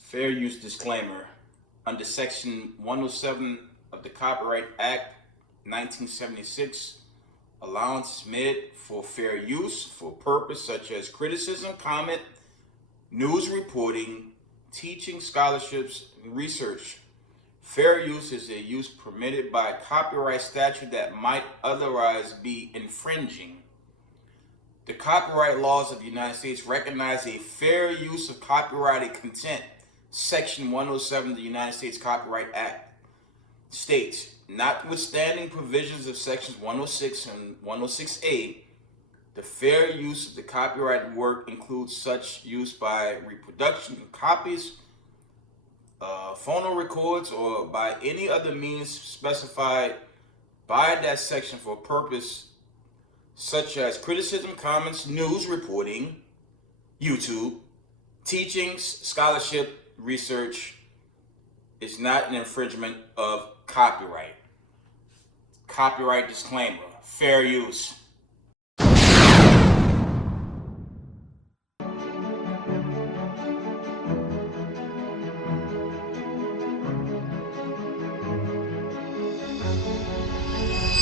Fair use disclaimer. Under Section 107 of the Copyright Act 1976, allowance is made for fair use for purpose such as criticism, comment, news reporting, teaching, scholarships, and research. Fair use is a use permitted by a copyright statute that might otherwise be infringing. The copyright laws of the United States recognize a fair use of copyrighted content. Section 107 of the United States Copyright Act states, notwithstanding provisions of sections 106 and 106A, the fair use of the copyrighted work includes such use by reproduction of copies, phono records, or by any other means specified by that section for a purpose such as criticism, comments, news reporting, YouTube, teachings, scholarship, research. Is not an infringement of copyright. Copyright disclaimer. Fair use.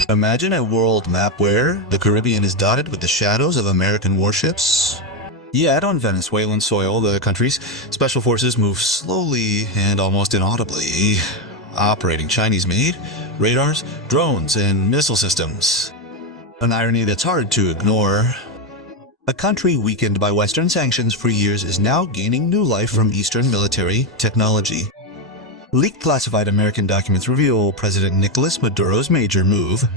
Imagine a world map where the Caribbean is dotted with the shadows of American warships. Yet on Venezuelan soil, the country's special forces move slowly and almost inaudibly, operating Chinese-made radars, drones, and missile systems. An irony that's hard to ignore. A country weakened by Western sanctions for years is now gaining new life from Eastern military technology. Leaked classified American documents reveal President Nicolas Maduro's major move.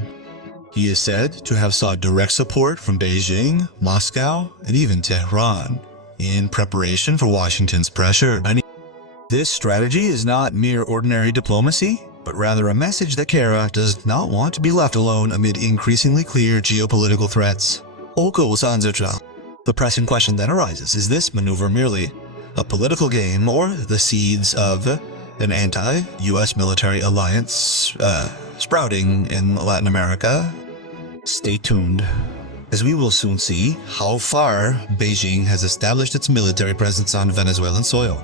He is said to have sought direct support from Beijing, Moscow, and even Tehran in preparation for Washington's pressure. This strategy is not mere ordinary diplomacy, but rather a message that Kara does not want to be left alone amid increasingly clear geopolitical threats. The pressing question then arises, is this maneuver merely a political game or the seeds of an anti-US military alliance sprouting in Latin America? Stay tuned, as we will soon see how far Beijing has established its military presence on Venezuelan soil.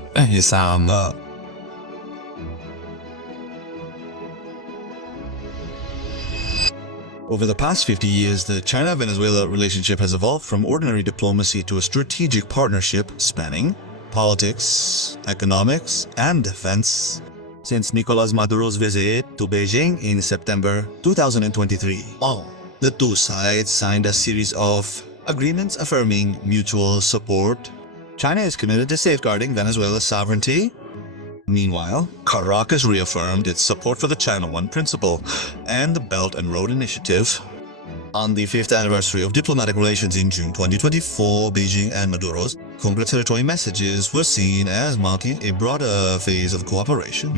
Over the past 50 years, the China-Venezuela relationship has evolved from ordinary diplomacy to a strategic partnership spanning politics, economics, and defense. Since Nicolas Maduro's visit to Beijing in September 2023, the two sides signed a series of agreements affirming mutual support. China is committed to safeguarding Venezuela's sovereignty. Meanwhile, Caracas reaffirmed its support for the China One Principle and the Belt and Road Initiative. On the 5th anniversary of diplomatic relations in June 2024, Beijing and Maduro's congratulatory messages were seen as marking a broader phase of cooperation.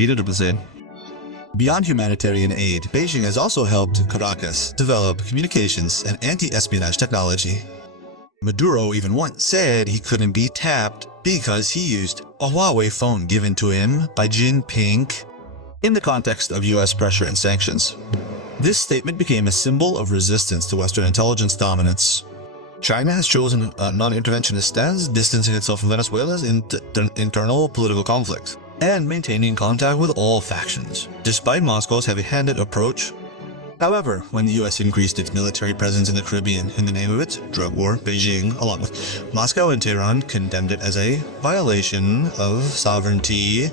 Beyond humanitarian aid, Beijing has also helped Caracas develop communications and anti-espionage technology. Maduro even once said he couldn't be tapped because he used a Huawei phone given to him by Jinping in the context of US pressure and sanctions. This statement became a symbol of resistance to Western intelligence dominance. China has chosen a non-interventionist stance, distancing itself from Venezuela's internal political conflicts and maintaining contact with all factions, despite Moscow's heavy-handed approach. However, when the US increased its military presence in the Caribbean in the name of its drug war, Beijing, along with Moscow and Tehran, condemned it as a violation of sovereignty.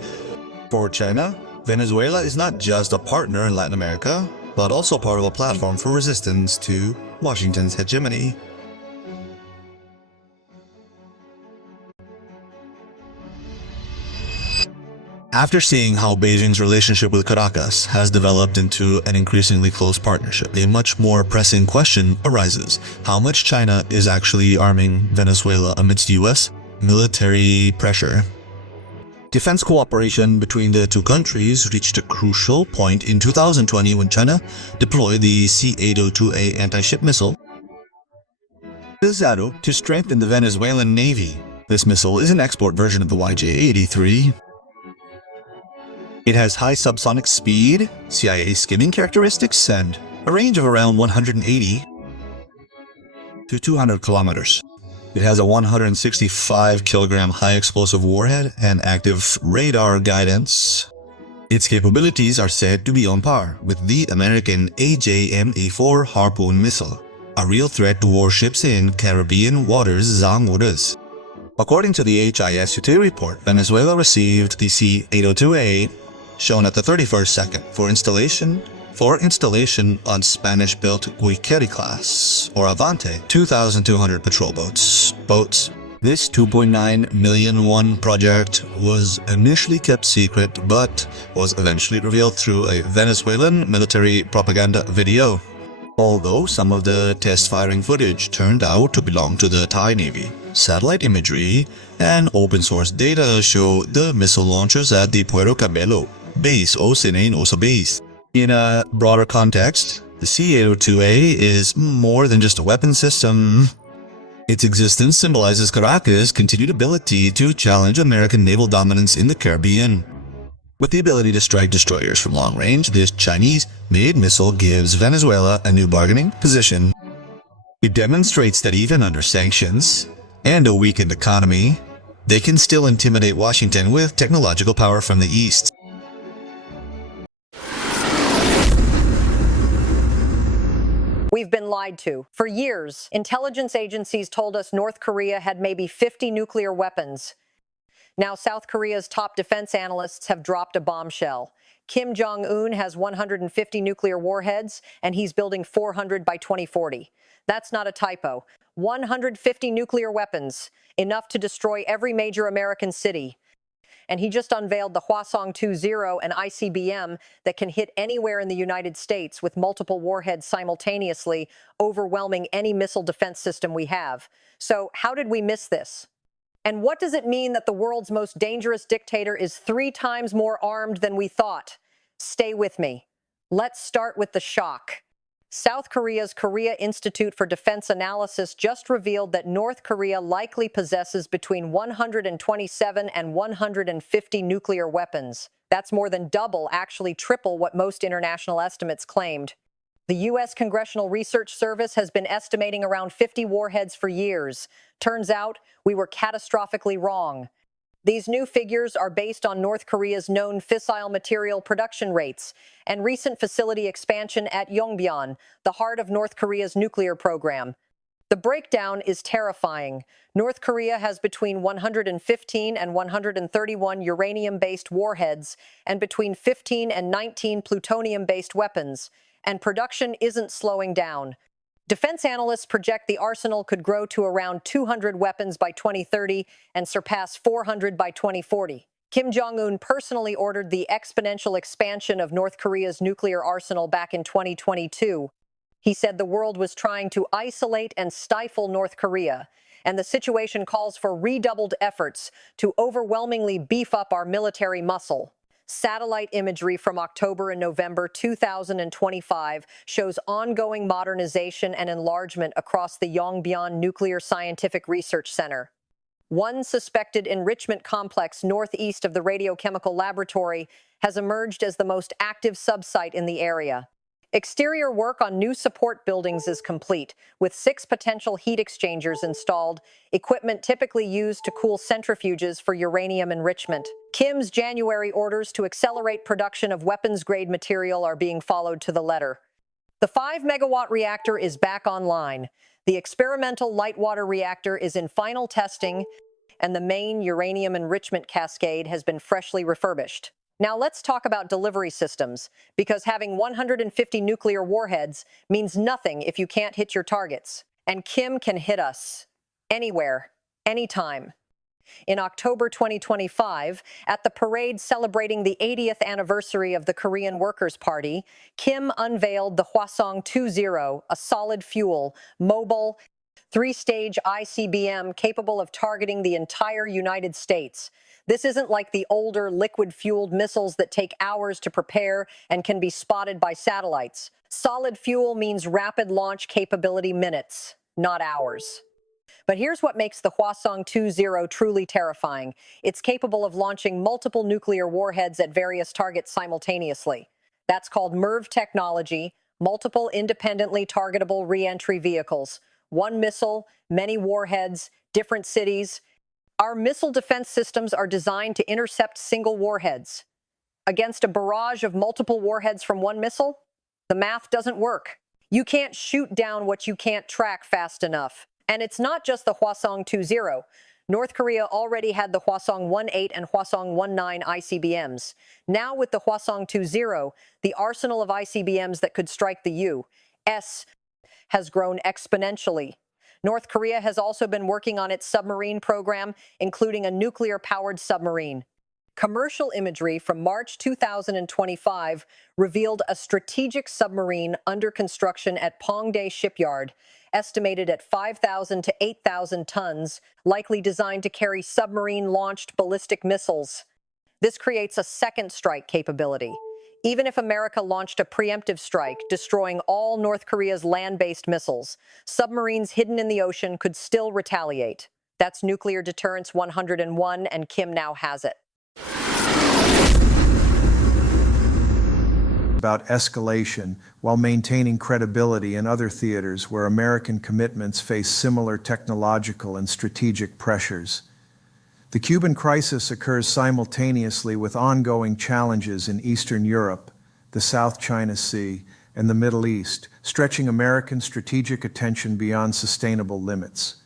For China, Venezuela is not just a partner in Latin America, but also part of a platform for resistance to Washington's hegemony. After seeing how Beijing's relationship with Caracas has developed into an increasingly close partnership, a much more pressing question arises: how much China is actually arming Venezuela amidst US military pressure. Defense cooperation between the two countries reached a crucial point in 2020 when China deployed the C-802A anti-ship missile to strengthen the Venezuelan Navy. This missile is an export version of the YJ-83. It has high subsonic speed, CIA skimming characteristics, and a range of around 180 to 200 kilometers. It has a 165 kilogram high explosive warhead and active radar guidance. Its capabilities are said to be on par with the American AJM-A4 Harpoon missile, a real threat to warships in Caribbean waters, Zhang waters. According to the HISUT report, Venezuela received the C-802A, shown at the 31st second, for installation on Spanish-built Guiqueri class, or Avante, 2,200 patrol boats. This 2.9 million won project was initially kept secret, but was eventually revealed through a Venezuelan military propaganda video. Although some of the test firing footage turned out to belong to the Thai Navy, satellite imagery and open-source data show the missile launchers at the Puerto Cabello base o Sinain Osa base. In a broader context, the C-802A is more than just a weapon system. Its existence symbolizes Caracas' continued ability to challenge American naval dominance in the Caribbean. With the ability to strike destroyers from long range, this Chinese-made missile gives Venezuela a new bargaining position. It demonstrates that even under sanctions and a weakened economy, they can still intimidate Washington with technological power from the East. We've been lied to. For years, intelligence agencies told us North Korea had maybe 50 nuclear weapons. Now South Korea's top defense analysts have dropped a bombshell. Kim Jong-un has 150 nuclear warheads, and he's building 400 by 2040. That's not a typo. 150 nuclear weapons, enough to destroy every major American city. And he just unveiled the Hwasong-20, an ICBM that can hit anywhere in the United States with multiple warheads simultaneously, overwhelming any missile defense system we have. So how did we miss this? And what does it mean that the world's most dangerous dictator is 3 times more armed than we thought? Stay with me. Let's start with the shock. South Korea's Korea Institute for Defense Analysis just revealed that North Korea likely possesses between 127 and 150 nuclear weapons. That's more than double, actually triple, what most international estimates claimed. The U.S. Congressional Research Service has been estimating around 50 warheads for years. Turns out, we were catastrophically wrong. These new figures are based on North Korea's known fissile material production rates and recent facility expansion at Yongbyon, the heart of North Korea's nuclear program. The breakdown is terrifying. North Korea has between 115 and 131 uranium-based warheads and between 15 and 19 plutonium-based weapons, and production isn't slowing down. Defense analysts project the arsenal could grow to around 200 weapons by 2030 and surpass 400 by 2040. Kim Jong-un personally ordered the exponential expansion of North Korea's nuclear arsenal back in 2022. He said the world was trying to isolate and stifle North Korea, and the situation calls for redoubled efforts to overwhelmingly beef up our military muscle. Satellite imagery from October and November 2025 shows ongoing modernization and enlargement across the Yongbyon Nuclear Scientific Research Center. One suspected enrichment complex northeast of the radiochemical laboratory has emerged as the most active subsite in the area. Exterior work on new support buildings is complete, with 6 potential heat exchangers installed, equipment typically used to cool centrifuges for uranium enrichment. Kim's January orders to accelerate production of weapons-grade material are being followed to the letter. The 5-megawatt reactor is back online. The experimental light water reactor is in final testing, and the main uranium enrichment cascade has been freshly refurbished. Now let's talk about delivery systems, because having 150 nuclear warheads means nothing if you can't hit your targets. And Kim can hit us. Anywhere. Anytime. In October 2025, at the parade celebrating the 80th anniversary of the Korean Workers' Party, Kim unveiled the Hwasong-20, a solid-fuel, mobile, three-stage ICBM capable of targeting the entire United States. This isn't like the older liquid-fueled missiles that take hours to prepare and can be spotted by satellites. Solid fuel means rapid launch capability minutes, not hours. But here's what makes the Hwasong 2.0 truly terrifying. It's capable of launching multiple nuclear warheads at various targets simultaneously. That's called MIRV technology, multiple independently targetable re-entry vehicles. One missile, many warheads, different cities. Our missile defense systems are designed to intercept single warheads. Against a barrage of multiple warheads from one missile, the math doesn't work. You can't shoot down what you can't track fast enough. And it's not just the Hwasong 2.0. North Korea already had the Hwasong 1.8 and Hwasong 1.9 ICBMs. Now with the Hwasong 2.0, the arsenal of ICBMs that could strike the U.S. has grown exponentially. North Korea has also been working on its submarine program, including a nuclear-powered submarine. Commercial imagery from March 2025 revealed a strategic submarine under construction at Pongdae Shipyard, estimated at 5,000 to 8,000 tons, likely designed to carry submarine-launched ballistic missiles. This creates a second strike capability. Even if America launched a preemptive strike, destroying all North Korea's land-based missiles, submarines hidden in the ocean could still retaliate. That's Nuclear Deterrence 101, and Kim now has it. About escalation while maintaining credibility in other theaters where American commitments face similar technological and strategic pressures. The Cuban crisis occurs simultaneously with ongoing challenges in Eastern Europe, the South China Sea, and the Middle East, stretching American strategic attention beyond sustainable limits.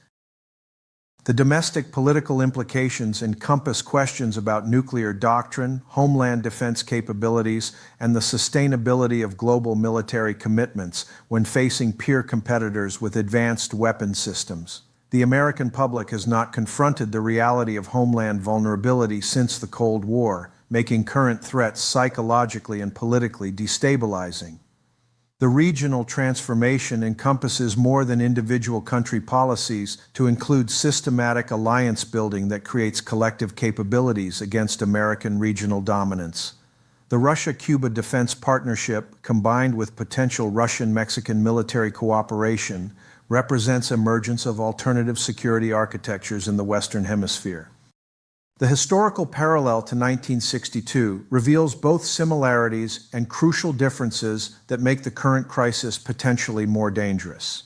The domestic political implications encompass questions about nuclear doctrine, homeland defense capabilities, and the sustainability of global military commitments when facing peer competitors with advanced weapon systems. The American public has not confronted the reality of homeland vulnerability since the Cold War, making current threats psychologically and politically destabilizing. The regional transformation encompasses more than individual country policies to include systematic alliance building that creates collective capabilities against American regional dominance. The Russia-Cuba Defense Partnership, combined with potential Russian-Mexican military cooperation, represents emergence of alternative security architectures in the Western Hemisphere. The historical parallel to 1962 reveals both similarities and crucial differences that make the current crisis potentially more dangerous.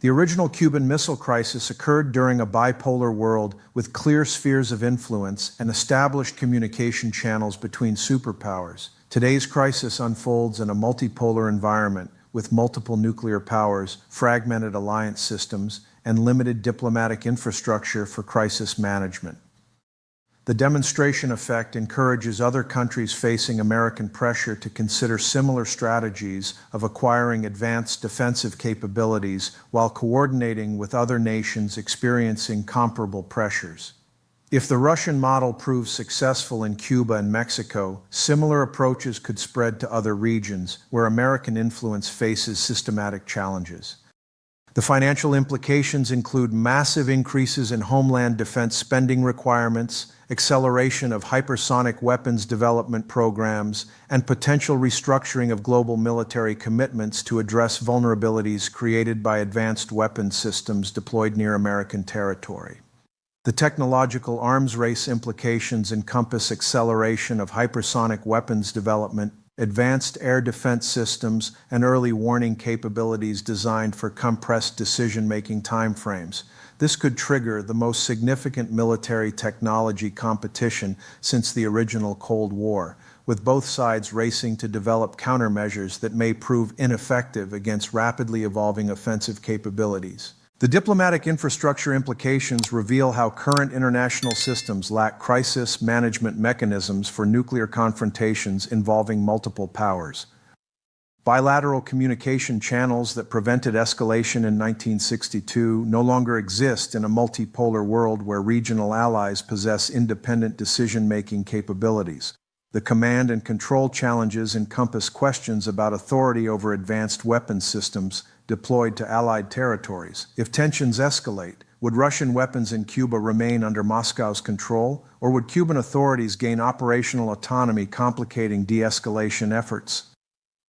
The original Cuban Missile Crisis occurred during a bipolar world with clear spheres of influence and established communication channels between superpowers. Today's crisis unfolds in a multipolar environment with multiple nuclear powers, fragmented alliance systems, and limited diplomatic infrastructure for crisis management. The demonstration effect encourages other countries facing American pressure to consider similar strategies of acquiring advanced defensive capabilities while coordinating with other nations experiencing comparable pressures. If the Russian model proves successful in Cuba and Mexico, similar approaches could spread to other regions where American influence faces systematic challenges. The financial implications include massive increases in homeland defense spending requirements, acceleration of hypersonic weapons development programs, and potential restructuring of global military commitments to address vulnerabilities created by advanced weapons systems deployed near American territory. The technological arms race implications encompass acceleration of hypersonic weapons development, advanced air defense systems, and early warning capabilities designed for compressed decision-making timeframes. This could trigger the most significant military technology competition since the original Cold War, with both sides racing to develop countermeasures that may prove ineffective against rapidly evolving offensive capabilities. The diplomatic infrastructure implications reveal how current international systems lack crisis management mechanisms for nuclear confrontations involving multiple powers. Bilateral communication channels that prevented escalation in 1962 no longer exist in a multipolar world where regional allies possess independent decision-making capabilities. The command and control challenges encompass questions about authority over advanced weapons systems, deployed to Allied territories. If tensions escalate, would Russian weapons in Cuba remain under Moscow's control, or would Cuban authorities gain operational autonomy, complicating de-escalation efforts?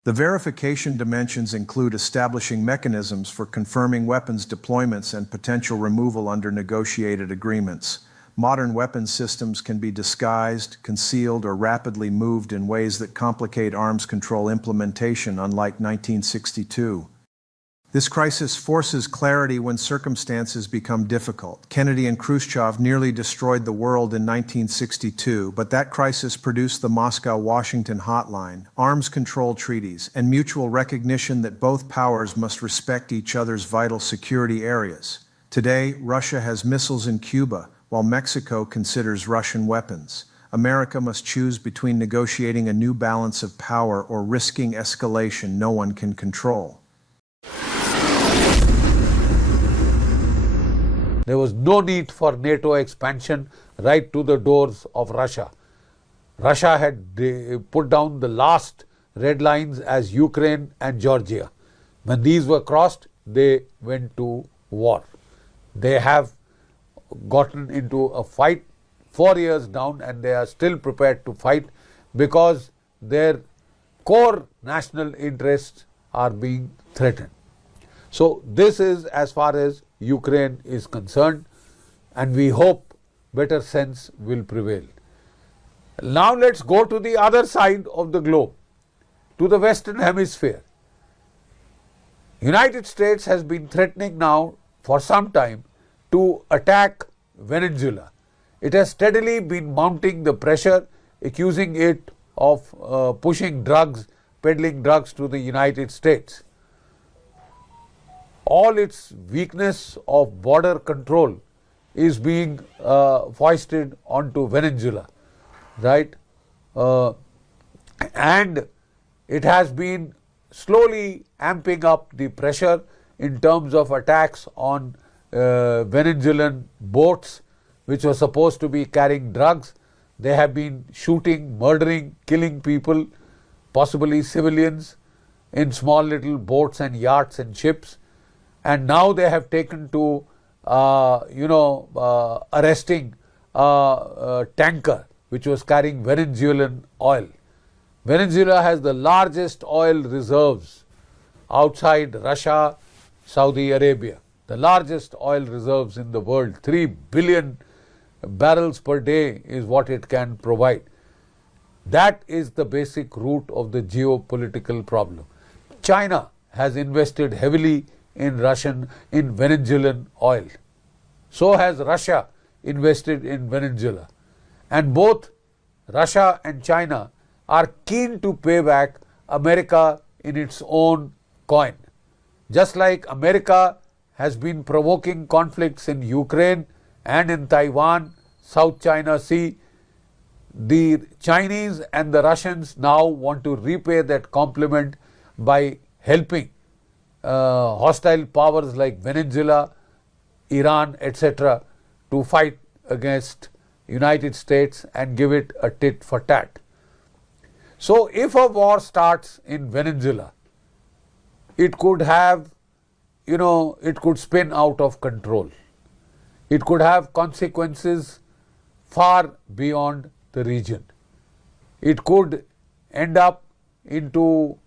The verification dimensions include establishing mechanisms for confirming weapons deployments and potential removal under negotiated agreements. Modern weapons systems can be disguised, concealed, or rapidly moved in ways that complicate arms control implementation, unlike 1962. This crisis forces clarity when circumstances become difficult. Kennedy and Khrushchev nearly destroyed the world in 1962, but that crisis produced the Moscow-Washington hotline, arms control treaties, and mutual recognition that both powers must respect each other's vital security areas. Today, Russia has missiles in Cuba, while Mexico considers Russian weapons. America must choose between negotiating a new balance of power or risking escalation no one can control. There was no need for NATO expansion right to the doors of Russia. Russia had put down the last red lines as Ukraine and Georgia. When these were crossed, they went to war. They have gotten into a fight 4 years down, and they are still prepared to fight because their core national interests are being threatened. So this is as far as Ukraine is concerned, and we hope better sense will prevail. Now let's go to the other side of the globe, to the Western Hemisphere. United States has been threatening now for some time to attack Venezuela. It has steadily been mounting the pressure, accusing it of pushing drugs, peddling drugs to the United States. All its weakness of border control is being foisted onto Venezuela, right? And it has been slowly amping up the pressure in terms of attacks on Venezuelan boats which were supposed to be carrying drugs. They have been shooting, murdering, killing people, possibly civilians, in small little boats and yachts and ships. And now they have taken to, arresting a tanker which was carrying Venezuelan oil. Venezuela has the largest oil reserves outside Russia, Saudi Arabia. The largest oil reserves in the world, 3 billion barrels per day is what it can provide. That is the basic root of the geopolitical problem. China has invested heavily in Venezuelan oil. So has Russia invested in Venezuela. And both Russia and China are keen to pay back America in its own coin. Just like America has been provoking conflicts in Ukraine and in Taiwan, South China Sea, the Chinese and the Russians now want to repay that compliment by helping hostile powers like Venezuela, Iran, etc. to fight against United States and give it a tit for tat. So if a war starts in Venezuela, it could have, it could spin out of control. It could have consequences far beyond the region. It could end up into,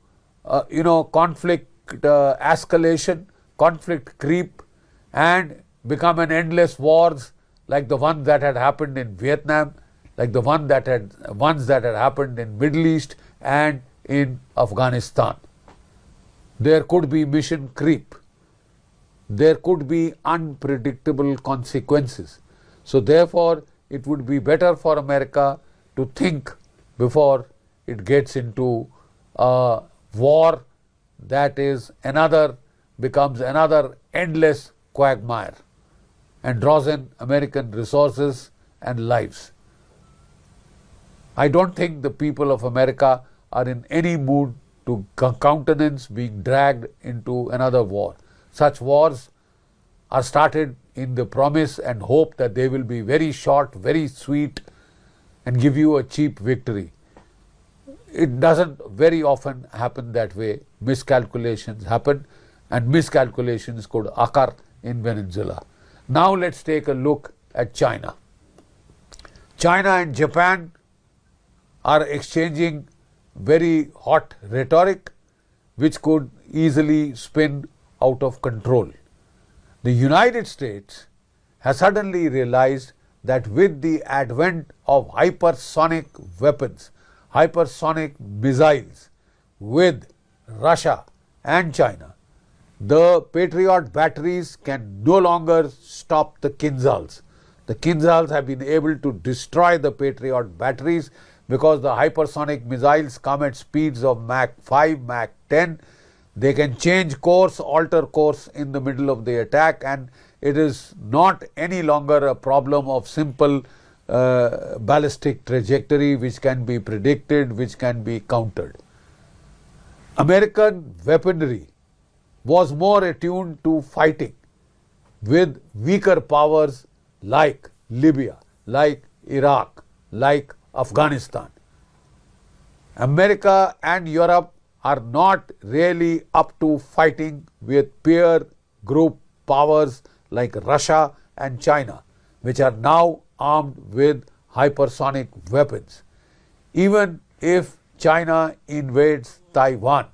conflict escalation, conflict creep, and become an endless wars like the one that had happened in Vietnam, like the ones that had happened in Middle East and in Afghanistan. There could be mission creep. There could be unpredictable consequences. So therefore, it would be better for America to think before it gets into a war that becomes another endless quagmire and draws in American resources and lives. I don't think the people of America are in any mood to countenance being dragged into another war. Such wars are started in the promise and hope that they will be very short, very sweet, and give you a cheap victory. It doesn't very often happen that way. Miscalculations happen, and miscalculations could occur in Venezuela. Now let's take a look at China. China and Japan are exchanging very hot rhetoric which could easily spin out of control. The United States has suddenly realized that with the advent of hypersonic weapons, hypersonic missiles with Russia and China, the Patriot batteries can no longer stop the Kinzhals. The Kinzhals have been able to destroy the Patriot batteries because the hypersonic missiles come at speeds of Mach 5, Mach 10. They can change course, alter course in the middle of the attack, and it is not any longer a problem of simple ballistic trajectory which can be predicted, which can be countered. American weaponry was more attuned to fighting with weaker powers like Libya, like Iraq, like Afghanistan. America and Europe are not really up to fighting with peer group powers like Russia and China, which are now armed with hypersonic weapons. Even if China invades Taiwan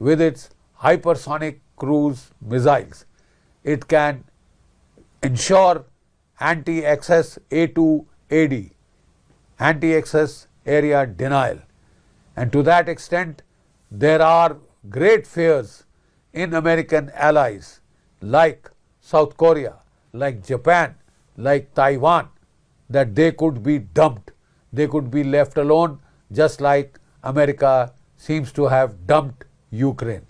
with its hypersonic cruise missiles, it can ensure anti-access A2AD, anti-access area denial. And to that extent, there are great fears in American allies like South Korea, like Japan, like Taiwan, that they could be dumped, they could be left alone, just like America seems to have dumped Ukraine.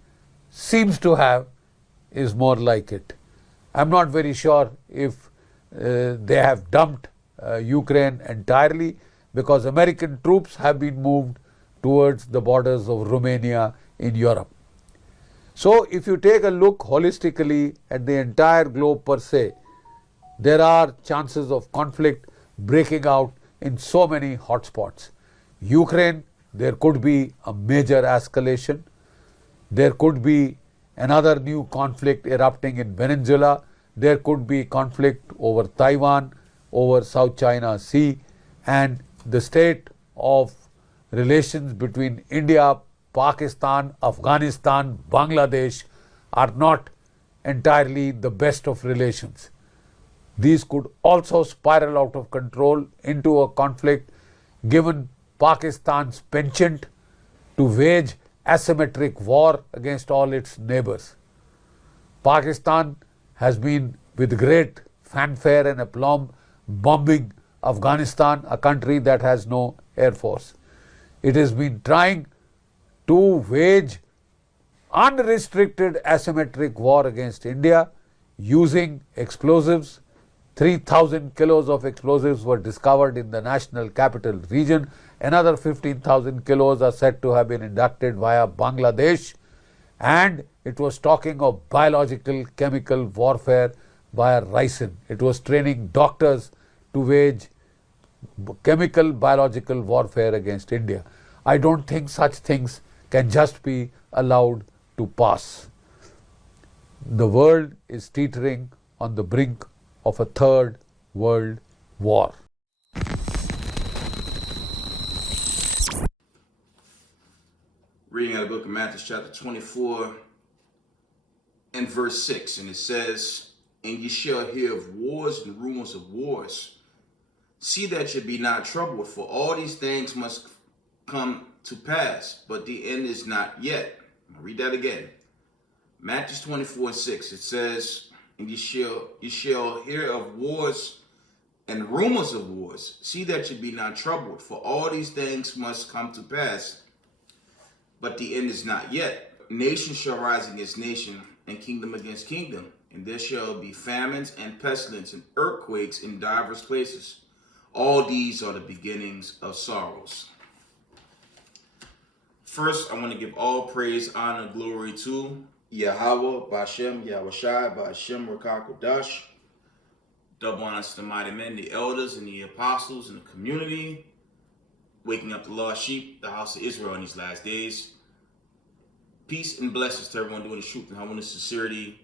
Seems to have is more like it. I'm not very sure if they have dumped Ukraine entirely, because American troops have been moved towards the borders of Romania in Europe. So if you take a look holistically at the entire globe per se, there are chances of conflict breaking out in so many hotspots. Ukraine, there could be a major escalation. There could be another new conflict erupting in Venezuela. There could be conflict over Taiwan, over South China Sea, and the state of relations between India, Pakistan, Afghanistan, Bangladesh are not entirely the best of relations. These could also spiral out of control into a conflict, given Pakistan's penchant to wage asymmetric war against all its neighbors. Pakistan has been with great fanfare and aplomb bombing Afghanistan, a country that has no air force. It has been trying to wage unrestricted asymmetric war against India using explosives. 3,000 kilos of explosives were discovered in the national capital region. Another 15,000 kilos are said to have been inducted via Bangladesh. And it was talking of biological chemical warfare via ricin. It was training doctors to wage chemical biological warfare against India. I don't think such things can just be allowed to pass. The world is teetering on the brink of a third world war. Reading out of the book of Matthew chapter 24 and verse 6, and it says, "And ye shall hear of wars and rumors of wars. See that ye be not troubled, for all these things must come to pass, but the end is not yet." I'll read that again. Matthew 24 and 6, it says, "And ye shall hear of wars and rumors of wars. See that ye be not troubled, for all these things must come to pass, but the end is not yet. Nation shall rise against nation, and kingdom against kingdom, and there shall be famines and pestilence and earthquakes in divers places. All these are the beginnings of sorrows." First, I want to give all praise, honor, glory to Yahweh, Ba'Shem, Yahushai, Ba'Shem, Rakakodash. Double honors to the mighty men, the elders, and the apostles in the community, waking up the lost sheep, the house of Israel in these last days. Peace and blessings to everyone doing the truth and harmonious sincerity.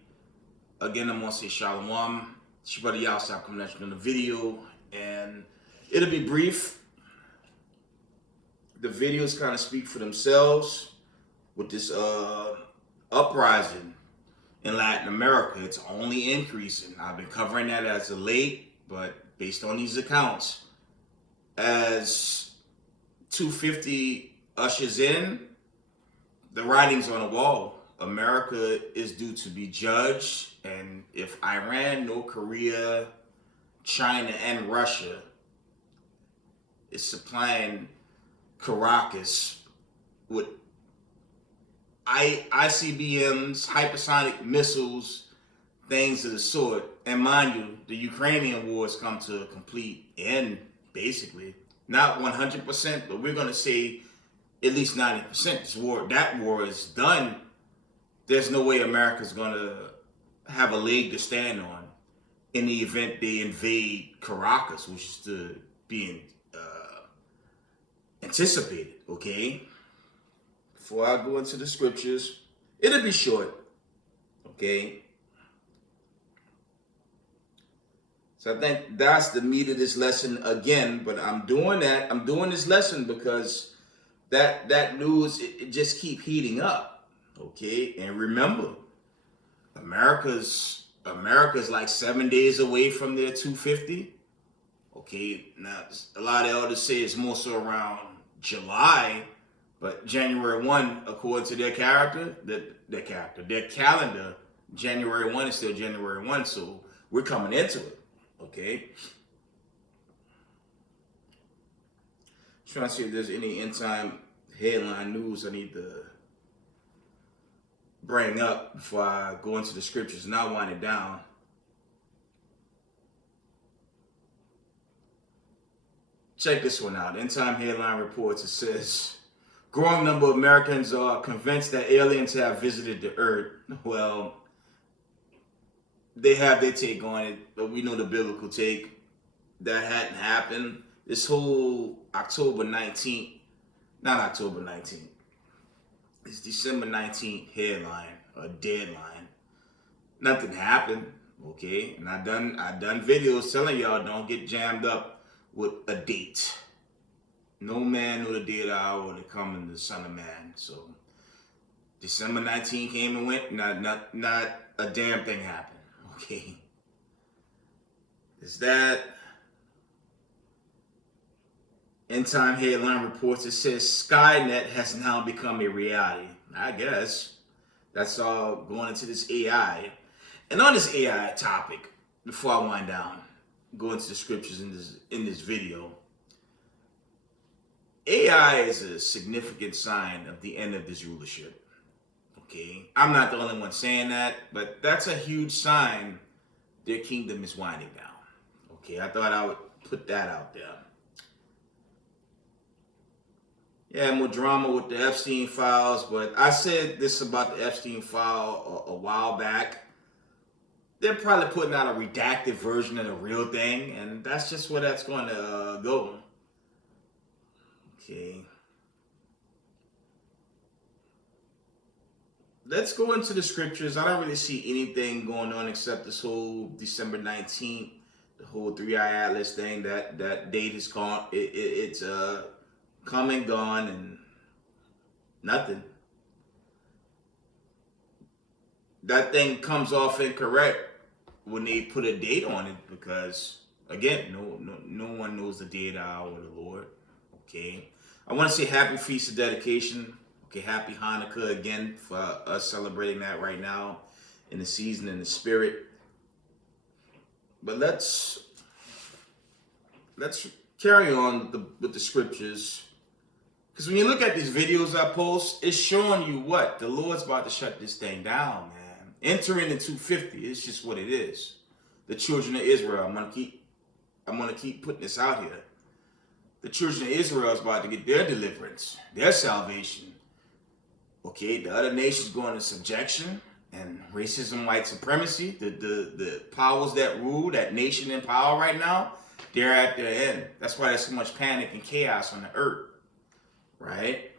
Again, I'm going to say shalom. It's your buddy Yao coming at you on the video, and it'll be brief. The videos kind of speak for themselves with this uprising in Latin America. It's only increasing. I've been covering that as of late, but based on these accounts, as 250 ushers in, the writing's on the wall. America is due to be judged, and if Iran, North Korea, China, and Russia is supplying Caracas with ICBMS, hypersonic missiles, things of the sort, and mind you, the Ukrainian war has come to a complete end, basically. Not 100%, but we're going to say at least 90%. That war is done. There's no way America's going to have a leg to stand on in the event they invade Caracas, which is being anticipated, okay? Before I go into the scriptures, it'll be short, okay? So I think that's the meat of this lesson again, but I'm doing this lesson because that news, it just keep heating up, okay? And remember, America's like 7 days away from their 250, okay? Now, a lot of elders say it's more so around July, but January 1, according to their calendar, January 1 is still January 1, so we're coming into it, okay? Trying to see if there's any end time headline news I need to bring up before I go into the scriptures and I'll wind it down. Check this one out. End time headline reports. It says, growing number of Americans are convinced that aliens have visited the earth. Well, they have their take on it, but we know the biblical take. That hadn't happened. This whole October 19th, not October 19th, it's December 19th headline or deadline. Nothing happened, okay? And I done videos telling y'all don't get jammed up with a date. No man knew the day or the hour to come in the Son of Man. So December 19th came and went, not a damn thing happened, okay? Is that End time headline reports, it says Skynet has now become a reality. I guess that's all going into this AI. And on this AI topic, before I wind down, go into the scriptures in this video, AI is a significant sign of the end of this rulership. Okay, I'm not the only one saying that, but that's a huge sign their kingdom is winding down. Okay, I thought I would put that out there. Yeah, more drama with the Epstein files, but I said this about the Epstein file a while back. They're probably putting out a redacted version of the real thing, and that's just where that's going to go. Okay. Let's go into the scriptures. I don't really see anything going on except this whole December 19th, the whole 3-Eye Atlas thing. That date is gone. It's come and gone and nothing. That thing comes off incorrect when they put a date on it because, again, no one knows the day, the hour of the Lord. Okay. I want to say happy Feast of Dedication. Okay, happy Hanukkah again for us celebrating that right now in the season, in the spirit. But let's carry on with the scriptures. Because when you look at these videos I post, it's showing you what? The Lord's about to shut this thing down, man. Entering the 250, it's just what it is. The children of Israel, I'm gonna keep putting this out here. The children of Israel is about to get their deliverance, their salvation. Okay, the other nations going into subjection and racism, white supremacy, the powers that rule that nation in power right now, they're at their end. That's why there's so much panic and chaos on the earth, right?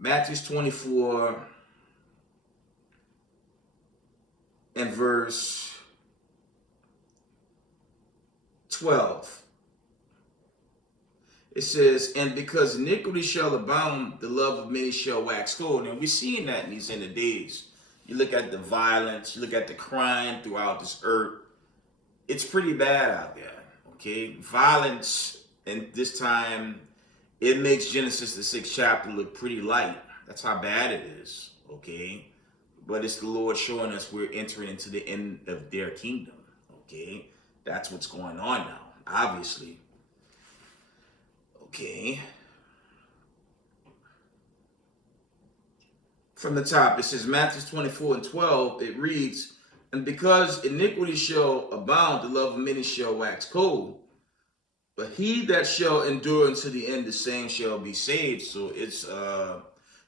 Matthew 24 and verse 12. It says, and because iniquity shall abound, the love of many shall wax cold. And we're seeing that in these end of days. You look at the violence, you look at the crime throughout this earth. It's pretty bad out there, okay? Violence, and this time, it makes Genesis, the 6th chapter, look pretty light. That's how bad it is, okay? But it's the Lord showing us we're entering into the end of their kingdom, okay? That's what's going on now, obviously. Okay. From the top, it says Matthew 24 and 12, it reads, and because iniquity shall abound, the love of many shall wax cold. But he that shall endure unto the end, the same shall be saved. So it's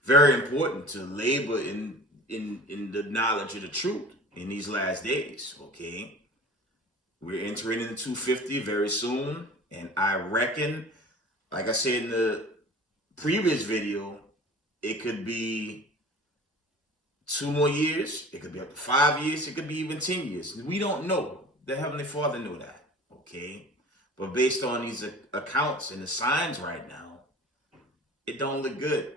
very important to labor in the knowledge of the truth in these last days, okay? We're entering into 250 very soon, and I reckon, like I said in the previous video, it could be 2 more years, it could be up to 5 years, it could be even 10 years. We don't know. The Heavenly Father knew that, okay? But based on these accounts and the signs right now, it don't look good.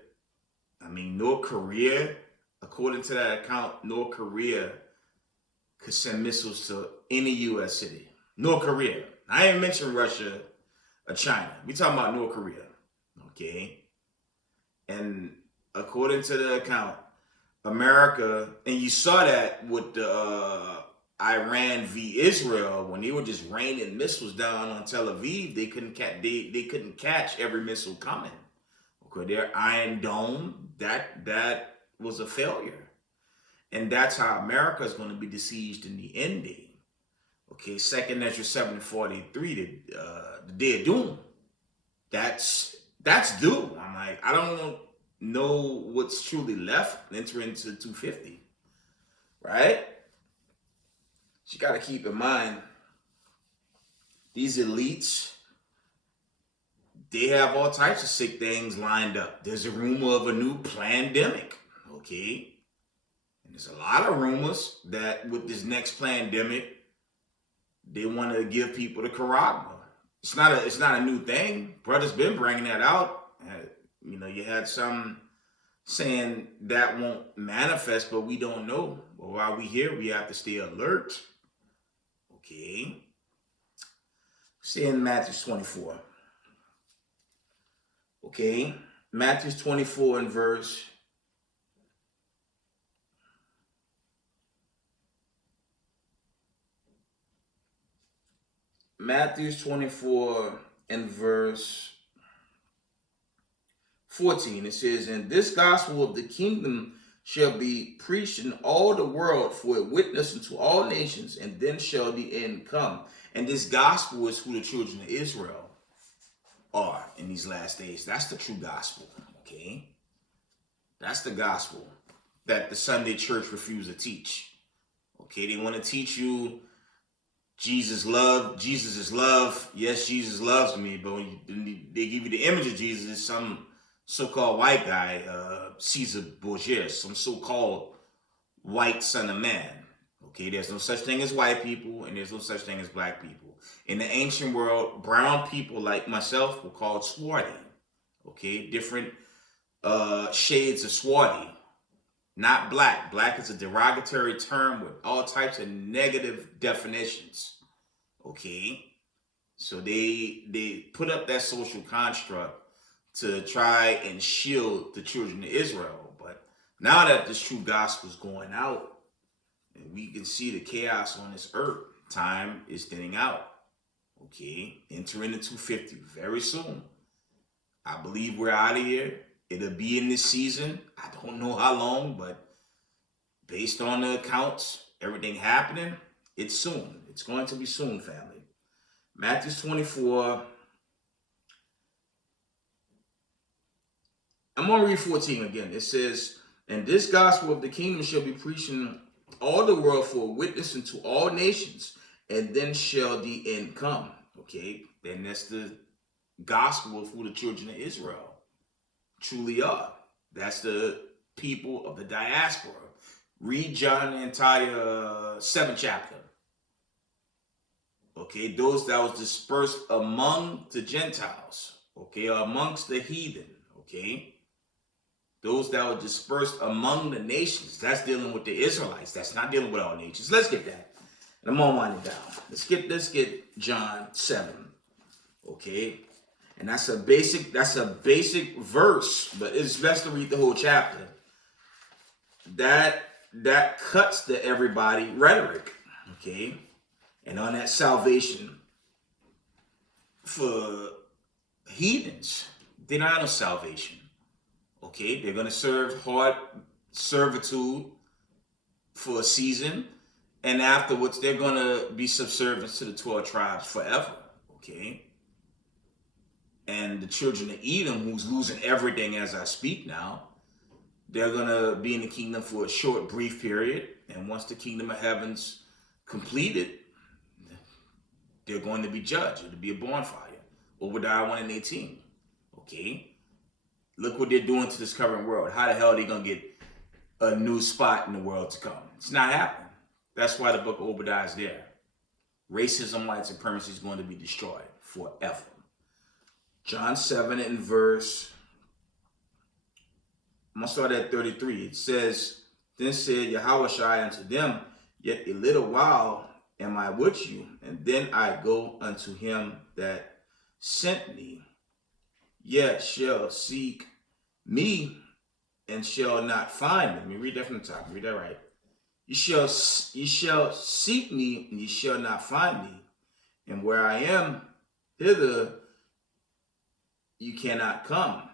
I mean, North Korea, according to that account, North Korea could send missiles to any U.S. city. North Korea. I ain't mentioned Russia or China. We talking about North Korea, okay? And according to the account, America, and you saw that with the Iran v. Israel, when they were just raining missiles down on Tel Aviv, they couldn't catch every missile coming. Okay, their Iron Dome, that was a failure. And that's how America is going to be besieged in the end day. Okay, 2nd Ezra 7:43, the day of doom. That's due. I'm like, I don't know what's truly left entering into 250, right? You got to keep in mind, these elites, they have all types of sick things lined up. There's a rumor of a new pandemic, okay? And there's a lot of rumors that with this next pandemic, they want to give people the corona. It's not a new thing. Brother's been bringing that out. You know, you had some saying that won't manifest, but we don't know. But while we here, we have to stay alert. Okay. See in Matthew 24. Okay. Matthew 24 and verse 14, it says, and this gospel of the kingdom shall be preached in all the world for a witness unto all nations, and then shall the end come. And this gospel is who the children of Israel are in these last days. That's the true gospel, okay? That's the gospel that the Sunday church refused to teach. Okay, they want to teach you Jesus is love. Yes, Jesus loves me, but when they give you the image of Jesus, it's some so-called white guy, Caesar Borgia, some so-called white son of man. Okay, there's no such thing as white people, and there's no such thing as black people. In the ancient world, brown people like myself were called swarthy. Okay, different shades of swarthy, not black. Black is a derogatory term with all types of negative definitions. Okay, so they put up that social construct to try and shield the children of Israel. But now that this true gospel is going out, and we can see the chaos on this earth, time is thinning out. Okay, entering the 250 very soon. I believe we're out of here. It'll be in this season. I don't know how long, but based on the accounts, everything happening, it's soon. It's going to be soon, family. Matthew 24. I'm going to read 14 again. It says, and this gospel of the kingdom shall be preached in all the world for a witness unto all nations, and then shall the end come. Okay, then that's the gospel of who the children of Israel truly are. That's the people of the diaspora. Read John the entire 7th chapter. Okay, those that was dispersed among the Gentiles, okay, or amongst the heathen, okay. Those that were dispersed among the nations, that's dealing with the Israelites. That's not dealing with all nations. Let's get that. And I'm gonna wind it down. Let's get John 7. Okay. And that's a basic verse, but it's best to read the whole chapter. That cuts the everybody rhetoric. Okay. And on that salvation for heathens, they don't have no salvation. Okay, they're going to serve hard servitude for a season, and afterwards they're going to be subservient to the 12 tribes forever. Okay, and the children of Edom, who's losing everything as I speak now, they're going to be in the kingdom for a short, brief period, and once the kingdom of heaven's completed, they're going to be judged. It'll be a bonfire. Obadiah 1:18. Okay. Look what they're doing to this current world. How the hell are they going to get a new spot in the world to come? It's not happening. That's why the book of Obadiah is there. Racism, white supremacy is going to be destroyed forever. John 7 and verse, I'm going to start at 33. It says, then said Yahushua unto them, yet a little while am I with you, and then I go unto him that sent me. Yet shall seek me and shall not find me. Let me read that from the top. Read that right. You shall seek me and you shall not find me. And where I am, hither you cannot come.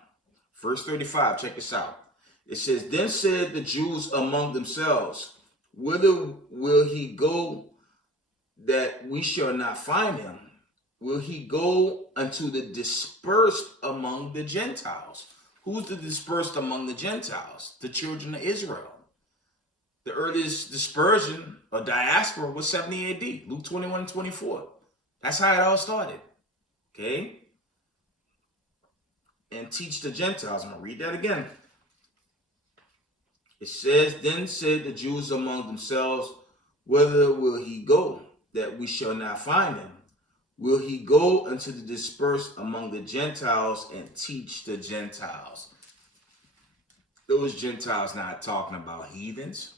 Verse 35, check this out. It says, then said the Jews among themselves, whither will he go that we shall not find him? Will he go unto the dispersed among the Gentiles? Who's the dispersed among the Gentiles? The children of Israel. The earliest dispersion or diaspora was 70 AD, Luke 21 and 24. That's how it all started. Okay? And teach the Gentiles. I'm going to read that again. It says, then said the Jews among themselves, whither will he go that we shall not find him? Will he go unto the dispersed among the Gentiles and teach the Gentiles? Those Gentiles not talking about heathens.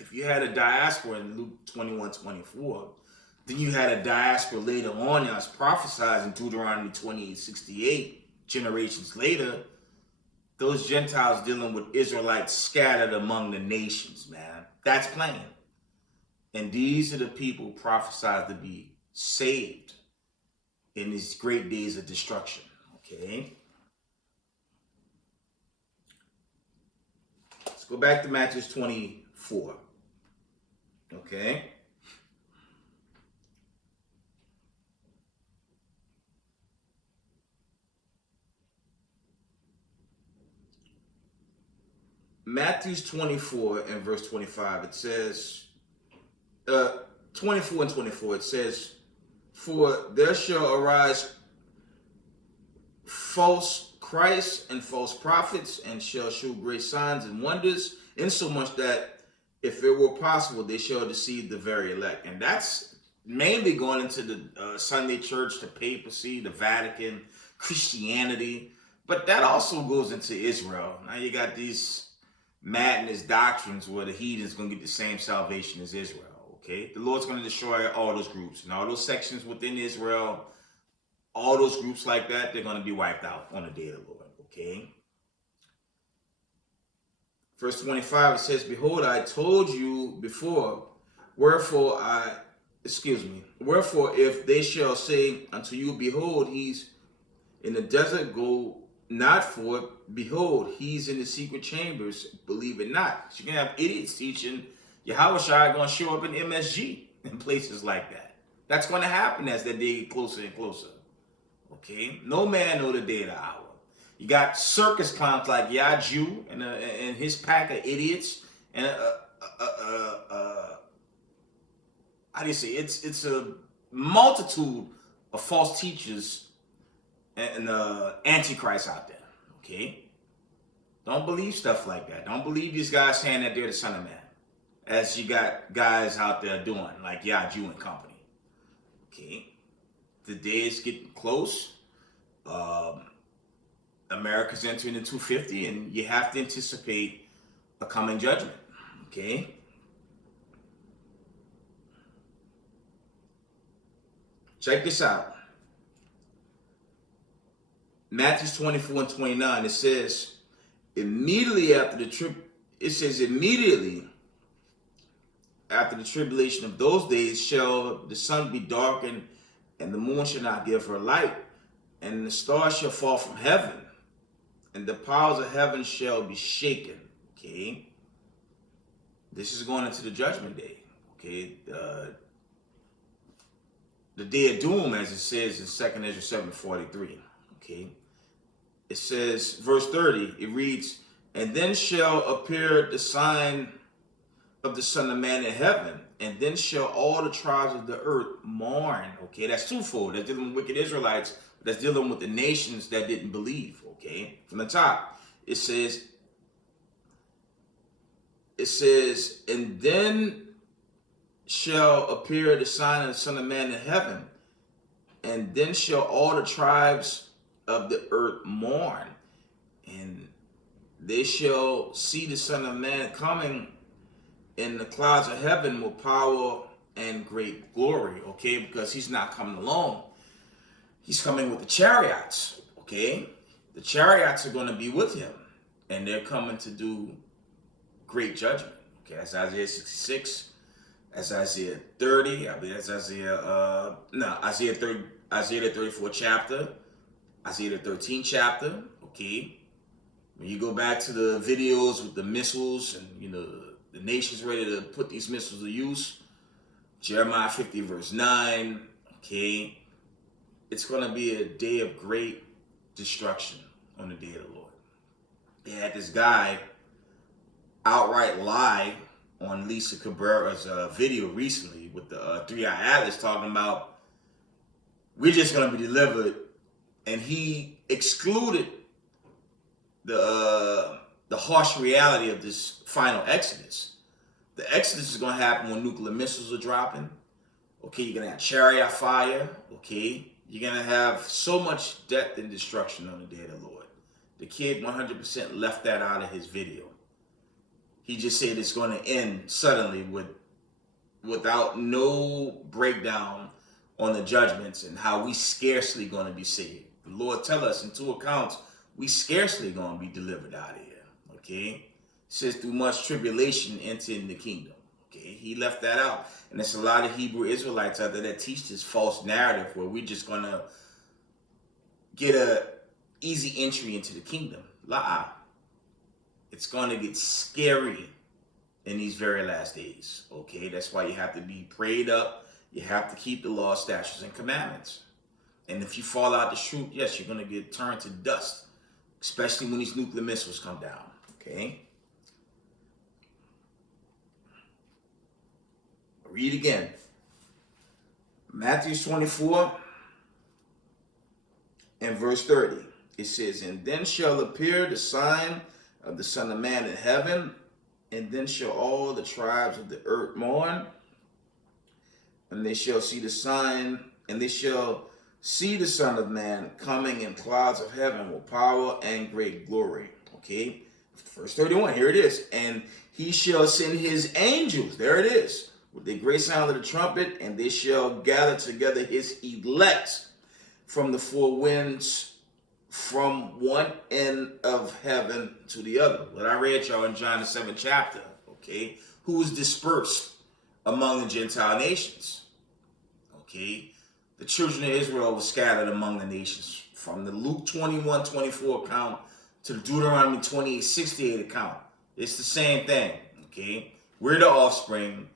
If you had a diaspora in Luke 21:24, then you had a diaspora later on as prophesied in Deuteronomy 28:68, generations later. Those Gentiles dealing with Israelites scattered among the nations, man. That's plain. And these are the people prophesied to be saved in these great days of destruction. Okay. Let's go back to Matthew 24. Okay. Matthew 24 and verse 25, it says, 24 and 24, it says, for there shall arise false Christs and false prophets, and shall show great signs and wonders, insomuch that if it were possible, they shall deceive the very elect. And that's mainly going into the Sunday church, the papacy, the Vatican, Christianity. But that also goes into Israel. Now you got these madness doctrines where the heathen's going to get the same salvation as Israel. Okay, the Lord's going to destroy all those groups and all those sections within Israel, all those groups like that, they're going to be wiped out on the day of the Lord. Okay. Verse 25, it says, behold, I told you before, wherefore if they shall say unto you, behold, he's in the desert, go not forth, behold, he's in the secret chambers, believe it not. So you're going to have idiots teaching Yahushua going to show up in MSG and places like that. That's going to happen as that day get closer and closer. Okay? No man know the day or the hour. You got circus clowns like Yaju and his pack of idiots. And how do you say? It's a multitude of false teachers and antichrists out there. Okay? Don't believe stuff like that. Don't believe these guys saying that they're the Son of Man, as you got guys out there doing, like Yaju and company. Okay, the day is getting close. America's entering the 250, and you have to anticipate a coming judgment. Okay. Check this out. Matthew 24 and 29, it says, immediately after the tribulation of those days shall the sun be darkened, and the moon shall not give her light, and the stars shall fall from heaven, and the powers of heaven shall be shaken. Okay. This is going into the judgment day. Okay. The day of doom, as it says in 2 Ezra 7:43. Okay. It says, verse 30, it reads, and then shall appear the sign of the Son of Man in heaven, and then shall all the tribes of the earth mourn. Okay, that's twofold. That's dealing with wicked Israelites, but that's dealing with the nations that didn't believe. Okay, from the top, it says, and then shall appear the sign of the Son of Man in heaven, and then shall all the tribes of the earth mourn, and they shall see the Son of Man coming in the clouds of heaven with power and great glory. Okay, because he's not coming alone. He's coming with the chariots. Okay, the chariots are going to be with him, and they're coming to do great judgment. Okay, that's Isaiah 66. That's Isaiah 30. I believe that's Isaiah the 34th chapter. Isaiah the 13th chapter. Okay. When you go back to the videos with the missiles and, the nation's ready to put these missiles to use. Jeremiah 50 verse 9. Okay. It's going to be a day of great destruction on the day of the Lord. They had this guy outright lie on Lisa Cabrera's video recently with the 3-Eye Atlas talking about we're just going to be delivered, and he excluded the harsh reality of this final exodus. The exodus is going to happen when nuclear missiles are dropping. Okay, you're going to have chariot fire. Okay, you're going to have so much death and destruction on the day of the Lord. The kid 100% left that out of his video. He just said it's going to end suddenly without no breakdown on the judgments and how we scarcely going to be saved. The Lord tell us in 2 accounts, we scarcely going to be delivered out of here. Okay? It says through much tribulation enter in the kingdom. Okay? He left that out. And there's a lot of Hebrew Israelites out there that teach this false narrative where we're just going to get a easy entry into the kingdom. La. It's going to get scary in these very last days. Okay? That's why you have to be prayed up. You have to keep the law, statutes, and commandments. And if you fall out the chute, yes, you're going to get turned to dust, especially when these nuclear missiles come down. Okay? Read again. Matthew 24 and verse 30. It says, and then shall appear the sign of the Son of Man in heaven, and then shall all the tribes of the earth mourn, and they shall see the sign, and they shall see the Son of Man coming in clouds of heaven with power and great glory. Okay, verse 31, here it is. And he shall send his angels, there it is, with the great sound of the trumpet, and they shall gather together his elect from the four winds, from one end of heaven to the other. What I read y'all in John the 7th chapter, okay, who was dispersed among the Gentile nations. Okay, the children of Israel were scattered among the nations, from the Luke 21:24 account to the Deuteronomy 28:68 account. It's the same thing. Okay, we're the offspring,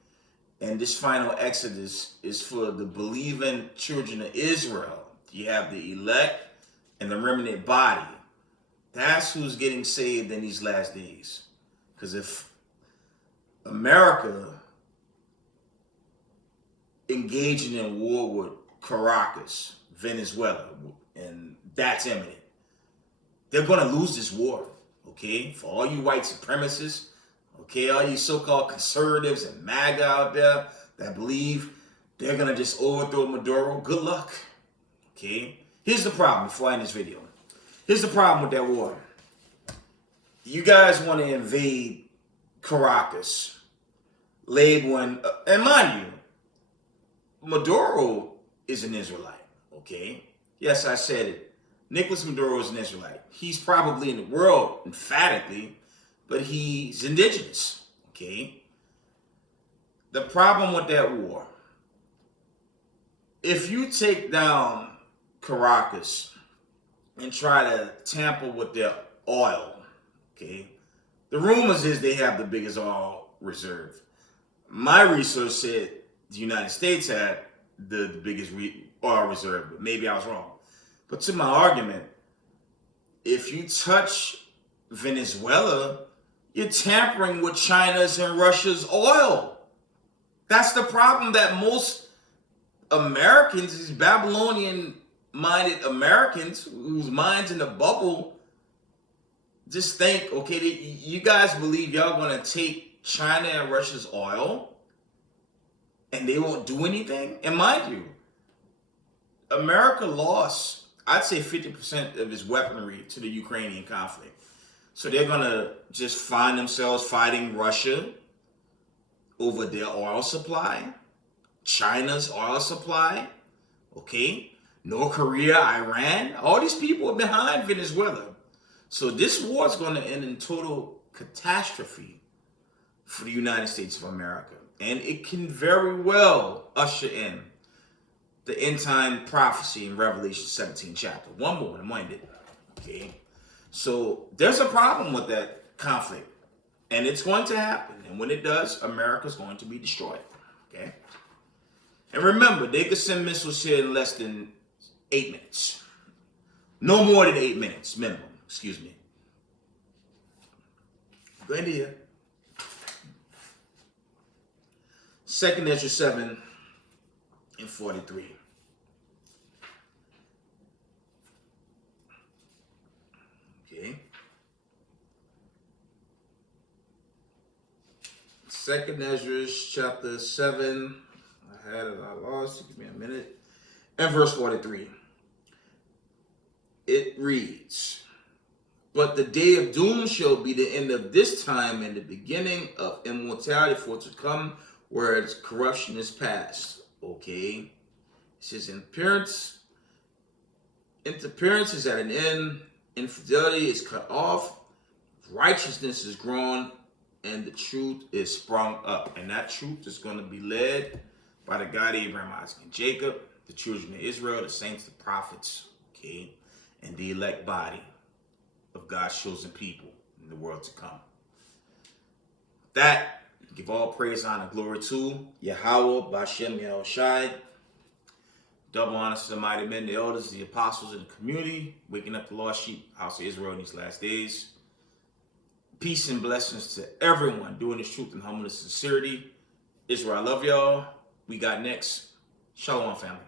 and this final exodus is for the believing children of Israel. You have the elect and the remnant body. That's who's getting saved in these last days. Because if America engaging in war with Caracas, Venezuela, and that's imminent, they're going to lose this war. okay? For all you white supremacists, okay? All you so-called conservatives and MAGA out there that believe they're going to just overthrow Maduro, good luck, okay? Here's the problem before I end this video. Here's the problem with that war. You guys want to invade Caracas, labeling, and mind you, Maduro is an Israelite, okay? Yes, I said it. Nicolas Maduro is an Israelite. He's probably in the world, emphatically, but he's indigenous, okay? The problem with that war, if you take down Caracas and try to tamper with their oil, okay, the rumors is they have the biggest oil reserve. My research said the United States had the biggest oil reserve, but maybe I was wrong. But to my argument, if you touch Venezuela, you're tampering with China's and Russia's oil. That's the problem that most Americans, these Babylonian-minded Americans whose minds in the bubble, just think, okay, you guys believe y'all gonna take China and Russia's oil and they won't do anything? And mind you, America lost, I'd say 50% of its weaponry to the Ukrainian conflict. So they're gonna just find themselves fighting Russia over their oil supply, China's oil supply, okay? North Korea, Iran, all these people are behind Venezuela. So this war is gonna end in total catastrophe for the United States of America. And it can very well usher in the end time prophecy in Revelation 17 chapter. One more, I'm minded, okay? So there's a problem with that conflict, and it's going to happen. And when it does, America's going to be destroyed, okay? And remember, they could send missiles here in less than 8 minutes. No more than 8 minutes, minimum, excuse me. Go into here. 2nd Ezra 7 and 43. Okay. 2nd Ezra chapter 7. I had it, I lost it. Give me a minute. And verse 43. It reads, "But the day of doom shall be the end of this time and the beginning of immortality for to come, where its corruption is past." Okay. It says, interference is at an end, infidelity is cut off, righteousness is grown, and the truth is sprung up. And that truth is going to be led by the God Abraham, Isaac, and Jacob, the children of Israel, the saints, the prophets, okay, and the elect body of God's chosen people in the world to come. That, give all praise, honor, glory to Yahweh, Bashem, Yahushai. Double honors to the mighty men, the elders, the apostles, and the community, waking up the lost sheep, house of Israel in these last days. Peace and blessings to everyone doing this truth and humbleness and sincerity. Israel, I love y'all. We got next. Shalom, family.